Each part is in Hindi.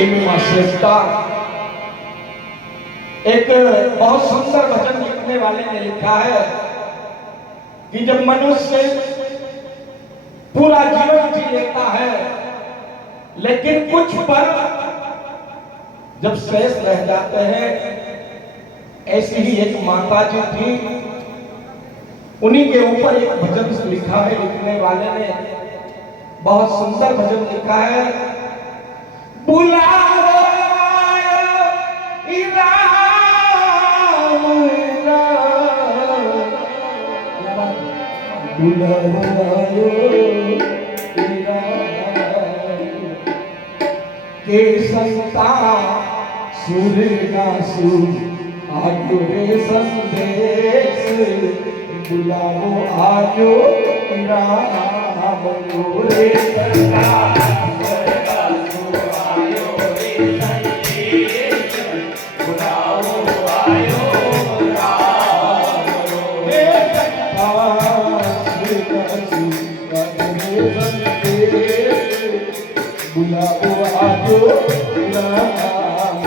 प्रेमी श्रेष्ठता। एक बहुत सुंदर भजन लिखने वाले ने लिखा है कि जब मनुष्य पूरा जीवन जी लेता है लेकिन कुछ पल जब शेष रह जाते हैं, ऐसी ही एक माता जी थी, उन्हीं के ऊपर एक भजन लिखा है। लिखने वाले ने बहुत सुंदर भजन लिखा है। बुलाओ के संतान सूर्यनासु आजो रे संदेश, बुलाओ आजो राम रे संतान सूर्यनासु आयो रे संदेश, बुलाओ आयो राम रे संतान सूर्यनासु आजो रे संदेश, बुलाओ आजो राम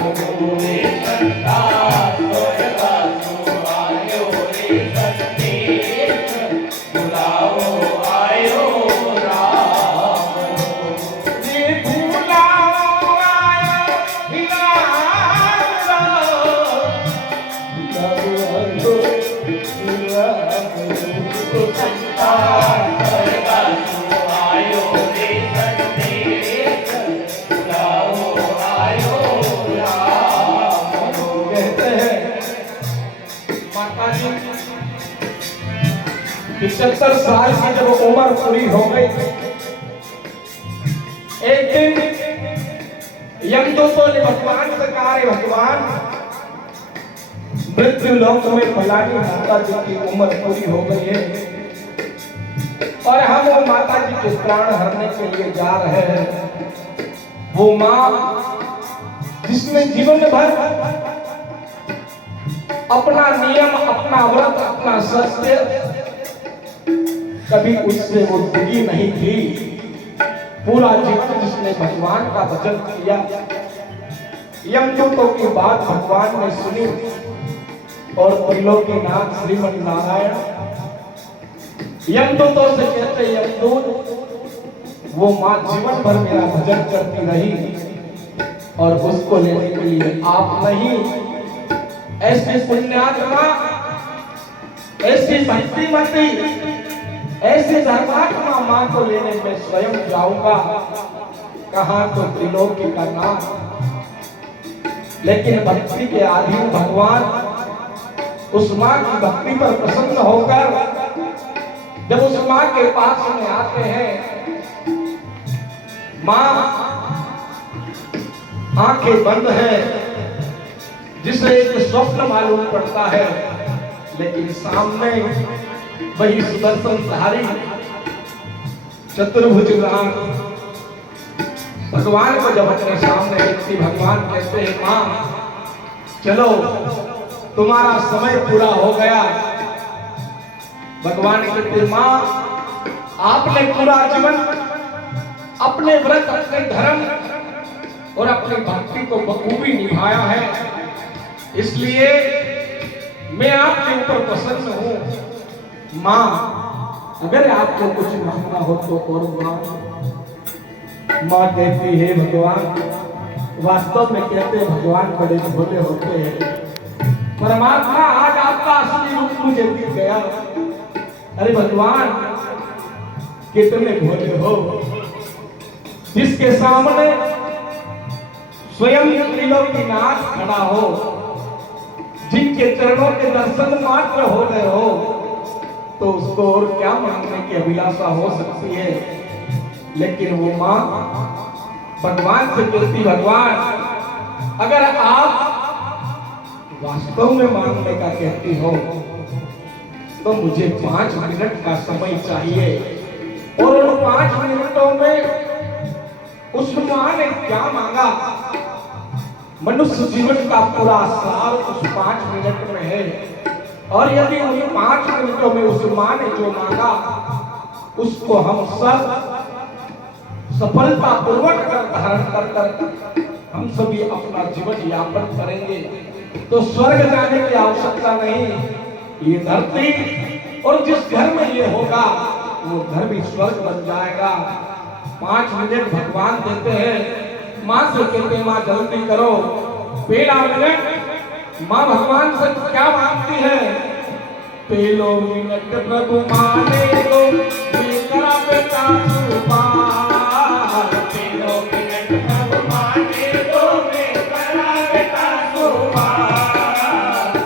रे संतान सूर्यनासु आयो रे संदेश, बुलाओ आयो राम रे बुलाओ आयो माताजी 75 साल की जब उम्र पूरी हो गई, एक दिन यमदूतों ने भगवान से कहा, भगवान मृत्यु लोक में फलानी माता जी की उम्र पूरी हो गई है और हम वो माता जी के प्राण हरने के लिए जा रहे हैं। वो माँ जिसने जीवन भर अपना नियम, अपना व्रत, अपना सत्य कभी उससे वो डिगी नहीं थी, पूरा जीवन जिसने भगवान का भजन किया। यमदूतों की बात भगवान ने सुनी और त्रिलोकीनाथ श्रीमन नारायण यमदूतों से कहते, यमदूत वो माँ जीवन भर मेरा भजन करती रही और उसको लेने के लिए आप नहीं, ऐसी पुण्यात्मा, ऐसी भक्तिमती, ऐसी धर्मात्मा माँ को लेने में स्वयं जाऊंगा, कहां तो त्रिलोकी का नाम। लेकिन भक्ति के अधीन भगवान उस माँ की भक्ति पर प्रसन्न होकर जब उस माँ के पास में आते हैं, माँ आंखें बंद है, जिसे एक स्वप्न मालूम पड़ता है, लेकिन सामने वही सुदर्शनधारी चतुर्भुज राम भगवान को जब अपने सामने देखती, भगवान कहते हैं, माँ चलो तुम्हारा समय पूरा हो गया। भगवान कहते, माँ आपने पूरा जीवन अपने व्रत, अपने धर्म और अपनी भक्ति को बखूबी निभाया है, इसलिए मैं आपके ऊपर प्रसन्न हूं। माँ अगर आपको कुछ मांगना हो तो और माँ कहती है, भगवान वास्तव में कहते भगवान बड़े भोले होते हैं। परमात्मा आज आपका असली रूप मुझे दिख गया। अरे भगवान कितने भोले हो, जिसके सामने स्वयं त्रिलोकीनाथ खड़ा हो, जिनके चरणों के दर्शन मात्र हो गए हो, तो उसको और क्या मांगने की अभिलाषा हो सकती है। लेकिन वो माँ भगवान से कहती, भगवान अगर आप वास्तव में मांगने का कहती हो तो मुझे 5 मिनट का समय चाहिए, और उन 5 मिनटों में उस माँ ने क्या मांगा, मनुष्य जीवन का पूरा सार उस 5 मिनट में है। और यदि उन 5 मिनटों में उस माँ ने जो मांगा उसको हम सब सफलता पूर्वक धारण कर हम सभी अपना जीवन यापन करेंगे तो स्वर्ग जाने की आवश्यकता नहीं। ये धरती और जिस घर में ये होगा वो घर भी स्वर्ग बन जाएगा। 5 मिनट भगवान देते हैं, माँ से कहते हैं माँ जल्दी करो। पहला मिनट माँ भगवान से क्या मांगती है? पहलो मिनट प्रभु माने दो मेरा बेटा सुपार। पहलो मिनट प्रभु माने दो मेरा बेटा सुपार।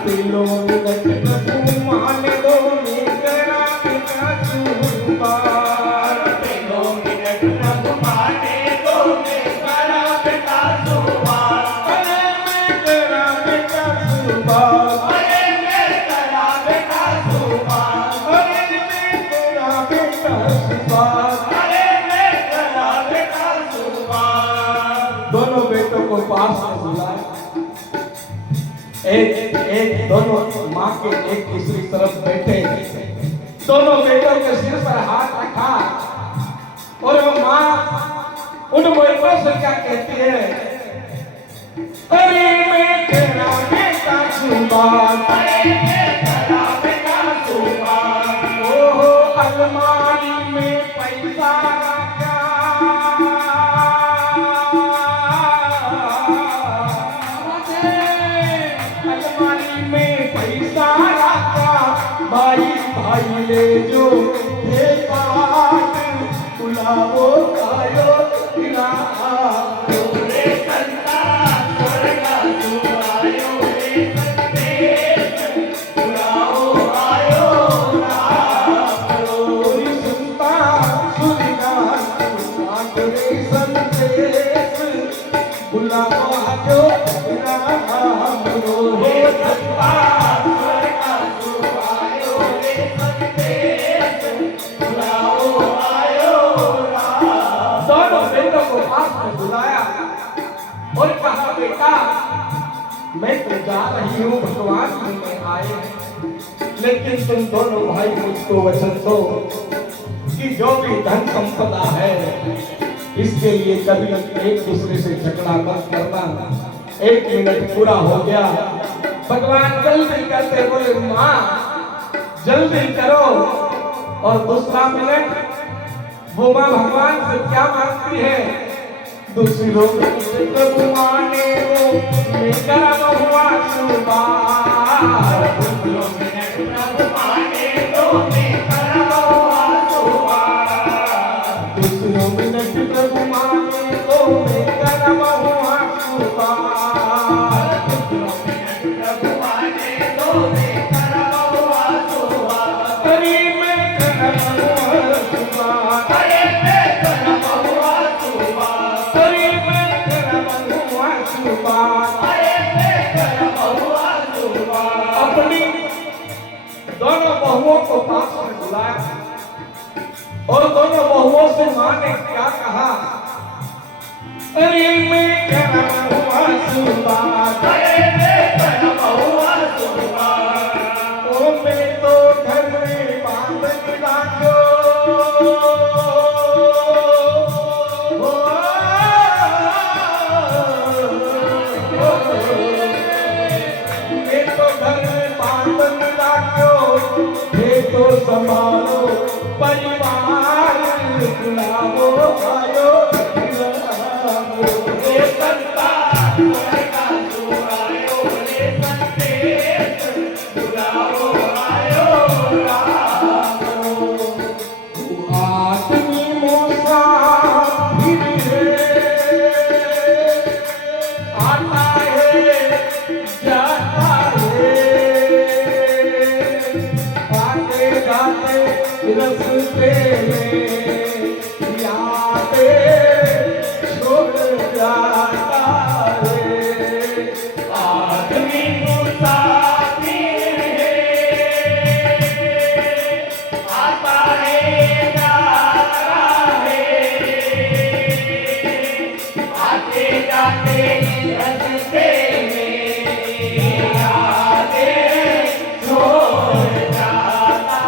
पहलो मिनट प्रभु माने दो मेरा बेटा सुपार। पहलो मिनट प्रभु माने दो मेरा बेटा सुपार। अरे मेरा बेटा सुपार। दोनों बेटों को पास में बुलाया, एक दोनों माँ के एक दूसरी तरफ बैठे, दोनों बेटों के सिर पर हाथ रखा और वो माँ उन बेटों से क्या कहती है? अरे मैं तेरा बेटा सुबान, अरे मैं तेरा बेटा सुबान। ओहो अलमारी में पैसा रखा, अलमारी में पैसा रखा, भाई भाई ले जो हे बात बुलाओ आयो तेरा रे संता स्वर्गा तू आयो रे संते बुलाओ आयो रे संता स्वर्गा तू रे संते बुलाओ आयो तेरा रे संता स्वर्गा तू आयो रे संते बुलाओ आयो। दोनों बेटों को पास में बुलाया और कहा बेटा मैं तो जा रही हूँ भगवान मिलने आए हैं, लेकिन तुम दोनों भाई मुझको वचन दो कि जो भी धन संपदा है इसके लिए कभी एक दूसरे से झगड़ा मत करना। 1 मिनट पूरा हो गया, भगवान जल्दी करते बोले माँ जल्दी करो। और दूसरा मिनट वो माँ भगवान से क्या मांगती है? दूसरी लोग प्रभु माने वो मेरा बहुआ सुबार। दूसरों मिनट प्रभु माने तो मेरा बहुआ सुबार। दूसरों मिनट प्रभु माने तो मेरा बहुआ सुबार। दूसरों मिनट प्रभु माने तो मेरा बहुआ सुबार। अरे मैं तेरा बहुआ सुबार। अरे मैं तेरा बहुआ सुबार। अरे मैं तेरा बहुआ सुबार। अरे मैं तेरा बहुआ सुबार। अपनी दोनों बहुओं को पास में बुलाया और दोनों बहुओं से माँ ने क्या कहा? अरे मैं तेरा बहुआ सुबार। अरे मैं तेरा बहुआ सुबार। ओ मैं तो घर में बांध राखो, मैं तो घर में बांध राखो, ये तो संभालो परिवार बुलाओ आयो रे संता स्वर्गा तू आयो रे संते बुलाओ आयो राम। तू आदमी मुसाफिर है, आता है जाता है, आते जाते रस्ते में यादें छोड़ जाता है। आदमी मुसाफिर है, आता है जाता है, आते जाते रस्ते में यादें छोड़ जाता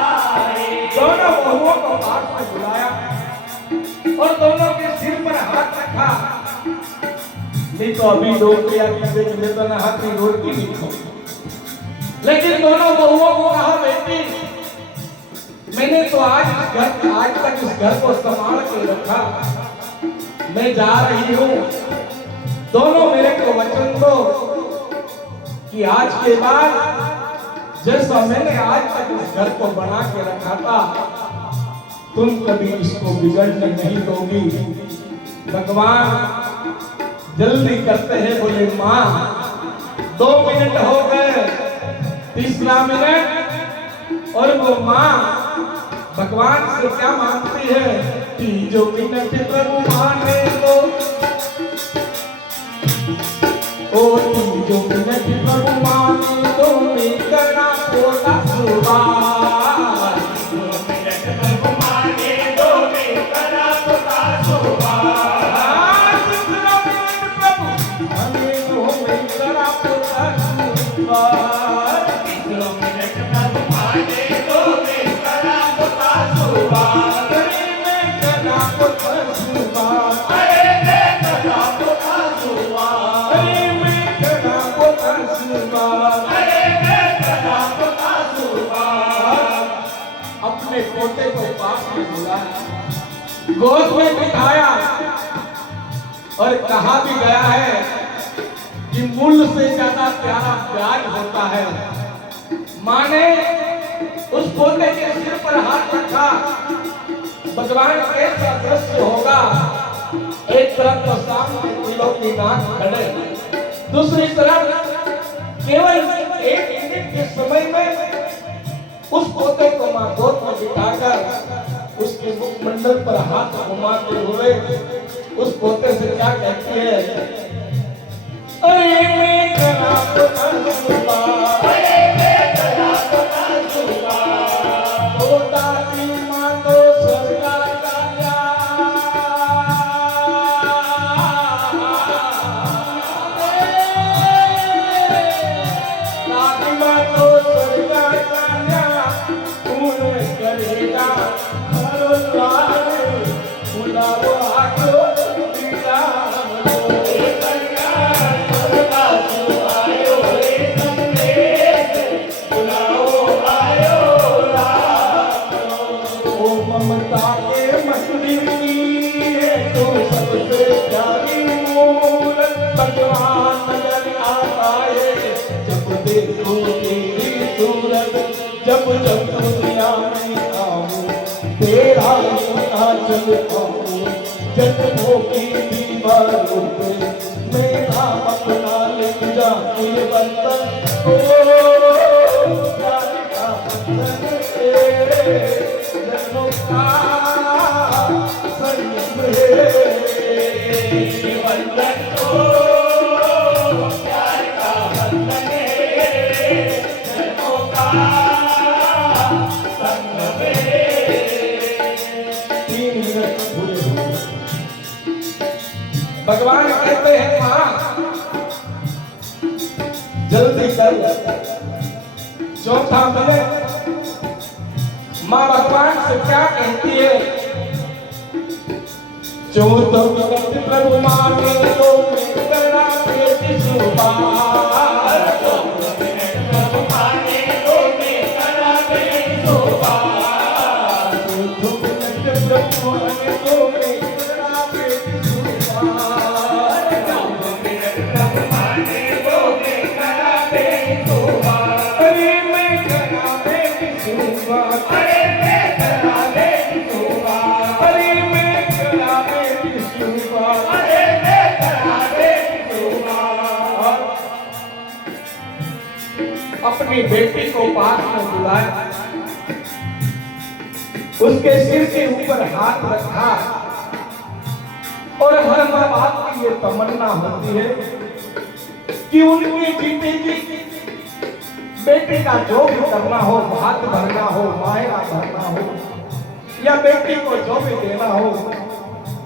है। दोनों बहुओं को पास में बुलाया और दोनों के सिर पर हाथ रखा। नहीं तो अभी लोग या किसी मिले तो ना हाथ में रोड की नहीं खो। लेकिन दोनों बहुओं को कहा बेटी मैंने तो आज तक इस घर को संभाल के रखा, मैं जा रही हूँ, दोनों मेरे को वचन दो कि आज के बाद जैसा मैंने आज तक इस घर को बना के रखा था तुम कभी इसको बिगड़ने नहीं दोगी। भगवान जल्दी करते हैं, बोले माँ 2 मिनट हो गए, तीसरा मिनट, और वो माँ भगवान से क्या मांगती है कि जो मिनट प्रभु माने तो ओ जो मिनट प्रभु माने तो मैं करना पोता सुबार, जो मिनट प्रभु माने तो मैं करना पोता सुबार, तीसरा मिनट प्रभु माने तो मैं करना पोता सुबार, तीसरा मिनट प्रभु माने तो मैं करना पोता सुबार, मैं करना पोता सुबार, अरे मैं करना पोता सुबार, मैं करना पोता सुबार, अरे मैं करना पोता सुबार। अपने पोते को पास में बुलाया, गोद में बिठाया और कहा भी गया है कि मूल से ज्यादा प्यारा प्यार होता है। माँ ने उस पोते के सिर पर हाथ रखा, भगवान कैसा दृश्य होगा, एक तरफ तो सामने तीनों की नाक खड़े, दूसरी तरफ केवल 1 मिनट के समय में उस पोते को माँ गोद में बिठाकर उसके मुखमंडल पर हाथ घुमाते हुए उस पोते से क्या कहती है, अरे मैं करा पोता सुबार, अरे मैं करा पोता सुबार, पोता की माँ तो स्वर्गा का दादी माँ तो स्वर्गा का पूर्ण करेगा हर द्वार बुलाओ आके ममता के मंदिर की है तो सबसे प्यारी मूरत, भगवान नजर आता है जब देखो तेरी सूरत, जब जब दुनिया में आऊं तेरा आंचल पाऊं, जन्मों की दीवारों पे मेरा अपना लिख जाऊं ये बंधन, ओ प्यार का बंधन जन्मों का संयम है, बंधन ओ प्यार का बंधन है, जन्मों का संगम है। 3 मिनट पूरे हो गए। भगवान कहते हैं माँ जल्दी कर, चौथा मिनट। माँ भगवान से क्या कहती है, जो तो मिनट प्रभु माने तो मैं करा बेटी सुबार, जो मिनट प्रभु माने तो मैं करा बेटी सुबार, जो मिनट प्रभु माने तो मैं करा बेटी सुबार, जो मिनट प्रभु माने तो मैं करा बेटी सुबार, अरे मैं करा बेटी सुबार, अरे मैं करा बेटी सुबार, अरे मैं करा बेटी सुबार, अरे मैं करा बेटी सुबार। अपनी बेटी को पास में बुलाया, उसके सिर के ऊपर हाथ रखा, और हर माँ बाप की ये तमन्ना होती है कि उनकी जीते जी बेटी का जो भी करना हो, हाथ भरना हो, मायना भरना हो, या बेटी को जो भी देना हो,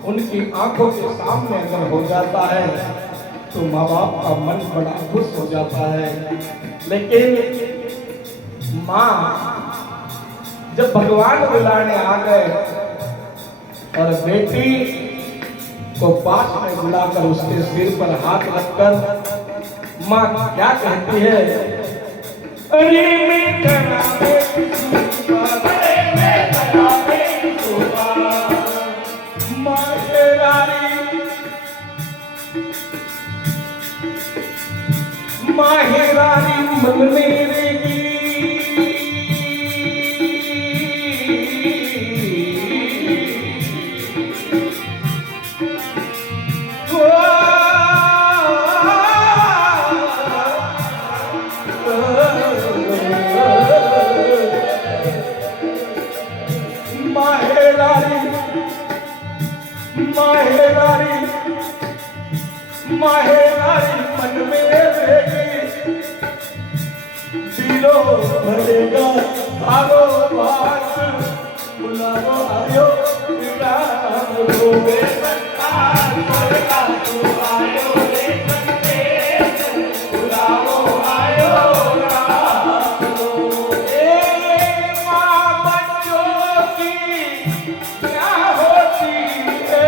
उनकी आंखों के सामने अगर हो जाता है तो माँ बाप का मन बड़ा खुश हो जाता है। लेकिन माँ जब भगवान बुलाने आ गए और बेटी तो पास में बुलाकर उसके सिर पर हाथ रखकर माँ क्या कहती है, अरे मैं करावे माहेरानी मन मेरे की माहेरानी मन में रहेगी, दिलो भरेगा भागो बात बुलाओ आयो बुलाओ रे संतान भरेगा तू आयो रे संते बुलाओ आयो माँ बच्चों की क्या होती है,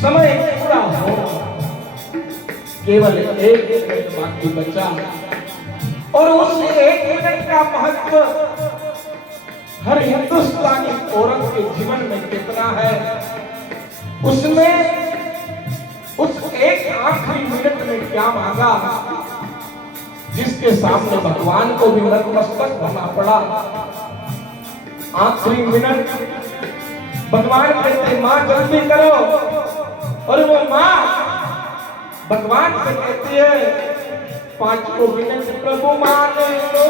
समय पूरा हो, केवल एक मिनट बाकी बचा और उस एक मिनट का महत्व हर हिंदुस्तानी औरत के जीवन में कितना है, उसमें उस एक आखिरी मिनट में क्या मांगा जिसके सामने भगवान को भी नतमस्तक होना पड़ा। आखिरी मिनट भगवान कहते मां जल्दी करो, और वो मां भगवान से कहती है 5 मिनट प्रभु माने लो,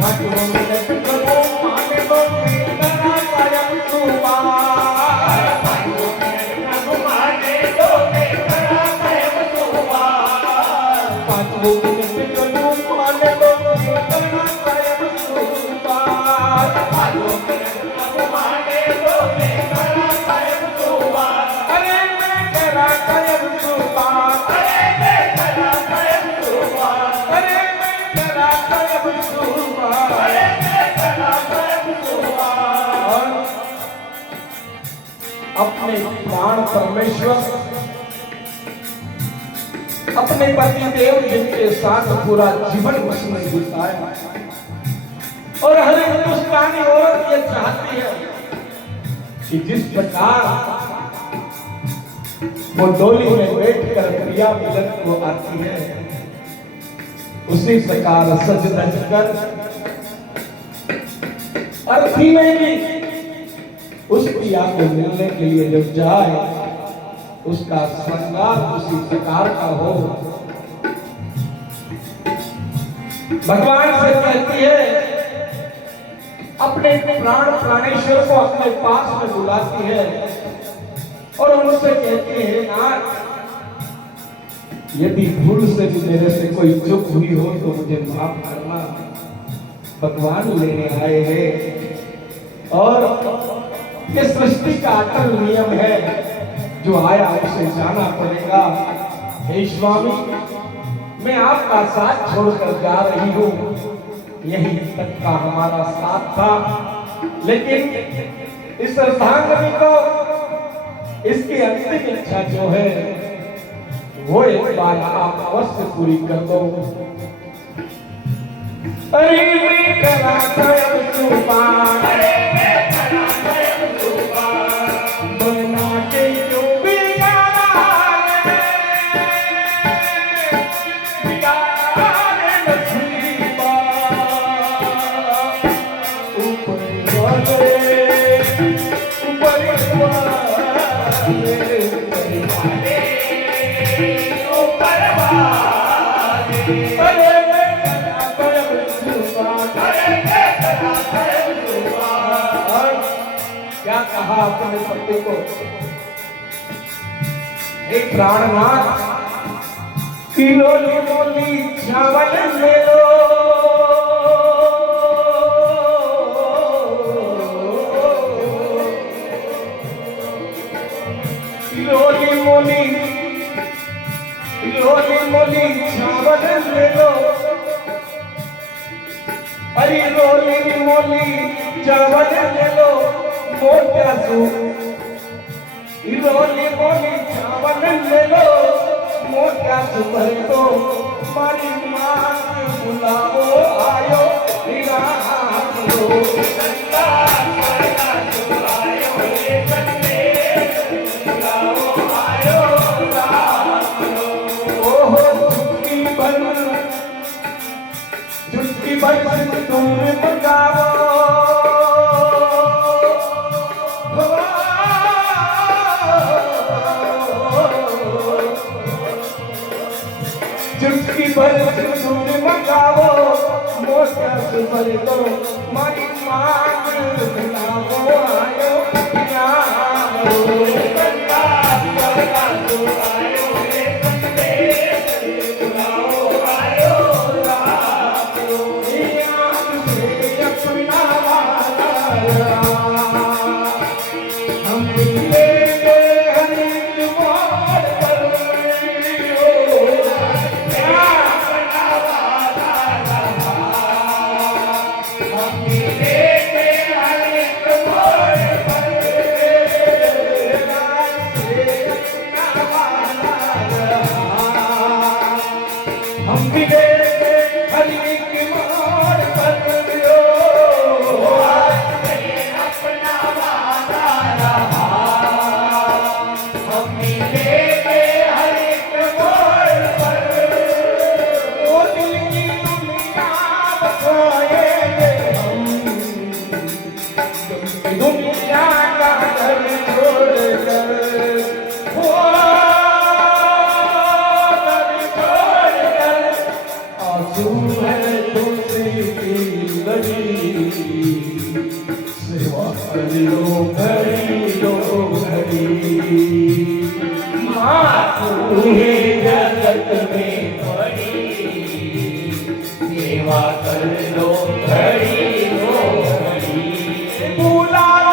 5 मिनट प्रभु माने लो, मेरा कायम सुवार 5 मिनट प्रभु माने लो, मेरा कायम सुवार 5 मिनट प्रभु माने लो, मेरा कायम सुवार 5 मिनट प्रभु माने लो, मेरा कायम सुवार। अरे मेरा कायम सुवार, अरे मेरा कायम सुवार, अरे मेरा कायम सुवार, अरे मेरा कायम सुवार। अपने प्राण परमेश्वर अपने पति देव जिनके साथ पूरा जीवन उसने बिताया, और हर हिंदुस्तानी औरत ये चाहती है कि जिस प्रकार वो डोली में बैठकर प्रिया मिलन को आती है, उसी प्रकार सज धज कर अर्थी में भी उस प्रिया को मिलने के लिए जब जाए, उसका श्रृंगार उसी प्रकार का हो। भगवान से कहती है, अपने प्राण प्राणेश्वर को अपने पास में बुलाती है और उनसे कहती है, नाथ यदि भूल से भी मेरे से कोई चूक हुई हो तो मुझे माफ करना। भगवान लेने आए हैं और ये सृष्टि का अटल नियम है, जो आया उसे जाना पड़ेगा। हे स्वामी, मैं आपका साथ छोड़कर जा रही हूँ, यही तक का हमारा साथ था, लेकिन इस अर्धांगिनी को इसकी अंतिम इच्छा जो है वो एक बार आप अवश्य पूरी कर दो। अरे मैं करा कायम सुवार, अरे मैं करा कायम सुवार, बना के जो बिगाड़ा क्या कहा अपने पति को, हे प्राणनाथ, किलोली मोली चावल ले लो, किलोली मोली चावल ले लो, अरे रोली मोली चावल ले लो, मोटा सू रोली मोली चावल ले लो, मोटा सू भर तो मारी मां बुलाओ आयो राम लो, झुटकी भर तुम मंगाओ, झुटकी भर तुम मंगाओ, मोटा भर तो मारी मांग बुलाओ आयो राम दुनिया का घर छोड़कर, ओ घर छोड़कर, आंसू है तुलसी की लगी, सेवा कर लो घड़ी, माँ तुम्हें जगत में बड़ी, सेवा कर लो घड़ी बुलाओ।